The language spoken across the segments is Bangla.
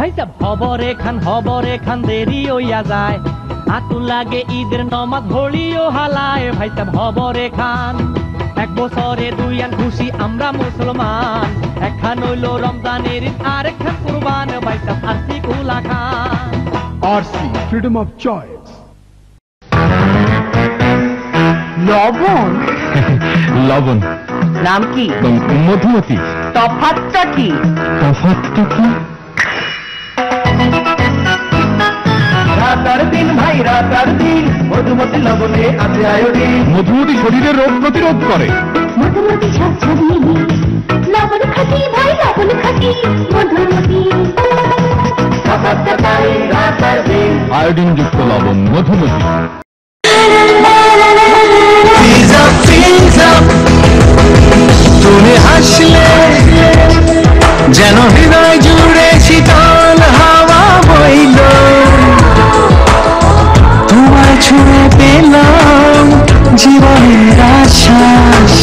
ভাই সাহেব হবরে খান দেরি হইয়া যায়, আতু লাগে ঈদের নমাজ ঘড়িও হালায়। ভাই সাহেব হবরে খান, এক বছরে দুই আন খুশি আমরা মুসলমান, একখান হইল রমজানের ঈদ আর একখান কুরবান। ভাই সাহেব আরসি কুলা খান। আরসি ফ্রিডম অফ চয়েস। লবণ লবণ নাম কি? মধুমতি। তফাৎটা কি? তফাৎটা কি? রাতার দিন ভাই রাতার দিন, মধুমতি লবণে আছে আয়োডিন। মধুমতি শরীরের রোগ প্রতিরোধ করে। মধুমতি ঝাঁঝালি লবণ খাটি ভাই লবণ খাটি মধুমতি। আয়োডিন যুক্ত লবণ মধুমতি। তুমি হাসলে যেন হৃদয় জুড়ে শীতল হাওয়া বইল, তোমায় ছুঁয়ে পেলাম জীবনের আশ্বাস,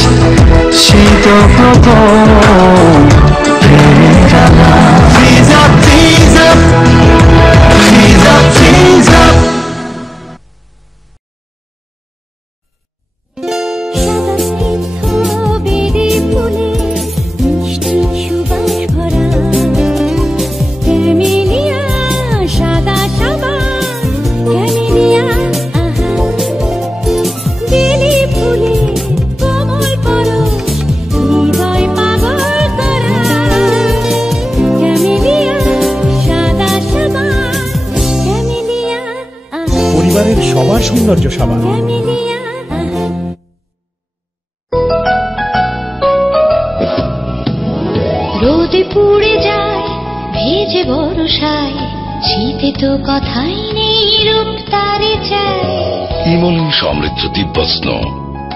সেই তো প্রথম প্রেমের জ্বালা। Freeze up, freeze up, freeze up, freeze up. পরিবারের সবার সৌন্দর্য সাবান। রোদে পুড়ে যায় ভেজে বরসায়, শীতে তো কথাই নেই রূপ তারে চায়। ইমলিন সমৃদ্ধ দিব্যস্ন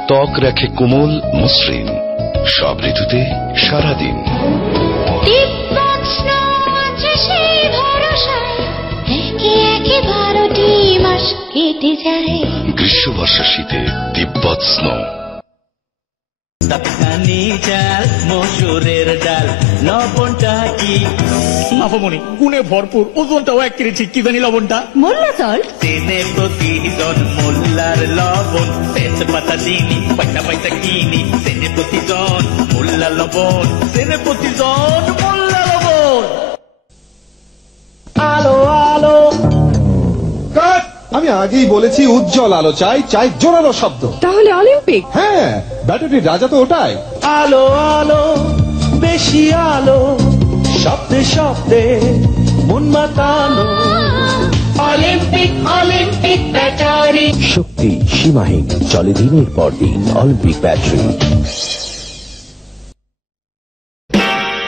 ত্বক রাখে কোমল মসৃণ, সব ঋতুতে সারাদিন। দিব্যস্ন আছে সেই ভরসায়, একে একে 12টি মাস কেটে যায়। গ্রীষ্ম বর্ষা শীতে দিব্যস্ন। দানি চাল মসুরের ডাল লবণটা কি? মাফামণি গুণে ভরপুর, ওজনটাও 1 কেজি। কি জানি লবণটা? মোল্লা সল্ট। তেনে প্রতিজন মোল্লার লবণ, তেজপাতা চিনি পয়সা পয়সা কিনি। তেনে প্রতিজন মোল্লা লবণ, তেনে প্রতিজন মোল্লা লবণ। আলো আলো কাট। আমি আগেই বলেছি উজ্জ্বল আলো চাই, চাই জোরালো শব্দ। তাহলে অলিম্পিক। হ্যাঁ, ব্যাটারির রাজা তো ওটাই। আলো আলো বেশি আলো, শব্দে শব্দে মন মাতানো। অলিম্পিক অলিম্পিক ব্যাটারি, শক্তি সীমাহীন, চলে দিনের পর দিন। Olympic battery.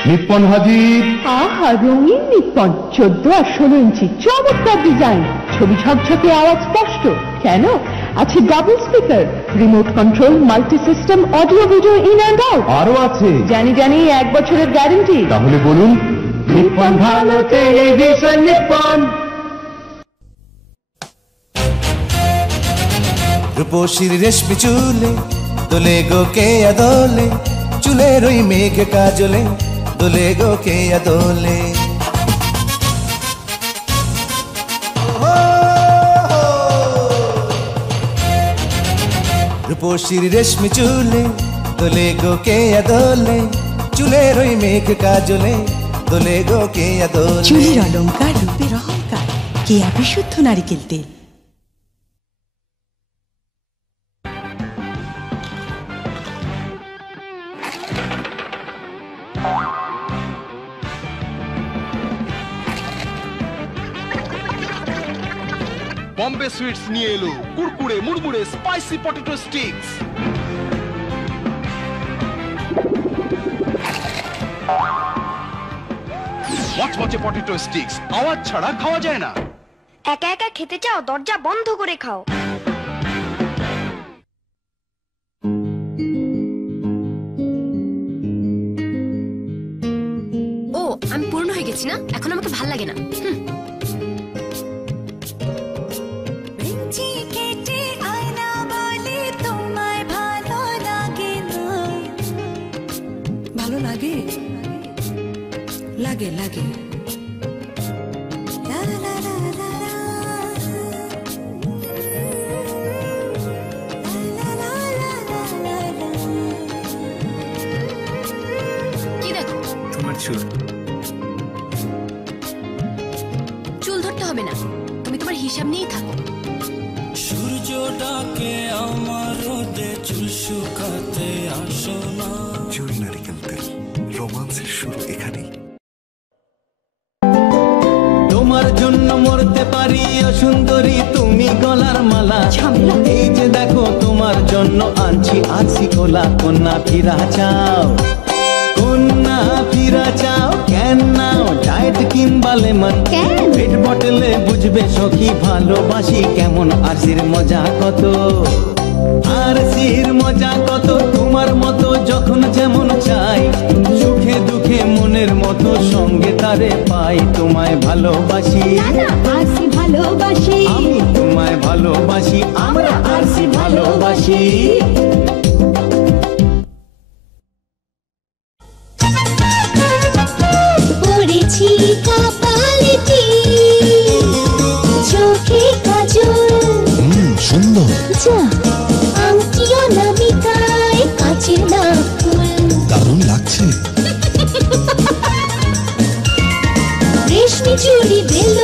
নিপ্পন হাজির। আহা, রঙিন নিপ্পন 14 আর 16 ইঞ্চি, চমৎকার ডিজাইন, ছবি ঝকঝকে, আওয়াজ স্পষ্ট। কেন? আছে double speaker, remote control, multi system, audio video in and out. আরো আছে? জানি 1 বছরের গ্যারান্টি। তাহলে বলুন। নিপ্পন ভালো টেলিভিশন নিপ্পন। রূপসীর রেশমি চুলে দোলে গো কে আদোলে, চুলের ওই মেঘ কাজলে দোলে গো কে আদোলে। রূপসীর রেশমি চুলে দোলে গো কে আদোলে, চুলের ওই মেঘ কাজলে দোলে গো কে আদোলে। চুলের অলংকার, রূপের অহংকার, কেয়া বিশুদ্ধ নারিকেল তেল। বম্বে সুইটস নিয়ে এলো কুরকুরে মুড়মুড়ে স্পাইসি পটেটো স্টিক্স। মচমচে পটেটো স্টিক্স, আওয়াজ ছাড়া খাওয়া যায় না। একা একা খেতে চাও? দরজা বন্ধ করে খাও। ও, আমি পূর্ণ হয়ে গেছি না, এখন আমাকে ভাল লাগে না। ভালো লাগে? লাগে লাগে। কিছু। চুল ধরতে হবে না, তুমি তোমার হিসাব নিয়েই থাকো। সূর্যটাকে আমার রোদে চুল শুকাতে আসো না। জুই নারিকেল তেল, রোমান্সের শুরু এখানেই। তোমার জন্য মরতে পারি সুন্দরী তুমি গলার মালা। এই যে দেখো তোমার জন্য আনছি আছি কোলা। কন্যা ফিরা চাও, কন্যা ফিরা চাও, কেন নাও ডায়েট কিংবা লেমন। পেট বটলে বুঝবে সখী ভালোবাসি কেমন। আরসির মজা কত, আরসির মজা কত, তোমার মতো যখন যেমন চাই। সুখে দুঃখে মনের মতো সঙ্গে তারে পাই। তোমায় ভালোবাসি, আরসি ভালোবাসি, আমি তোমায় ভালোবাসি, আমরা আরসি ভালোবাসি। পড়েছি কপালে টিপ, চোখে কাজল, সুন্দর যা আংটিও নামিকায় কাচের নাকুল। দারুণ লাগছে। রেশমি চুড়ি বেল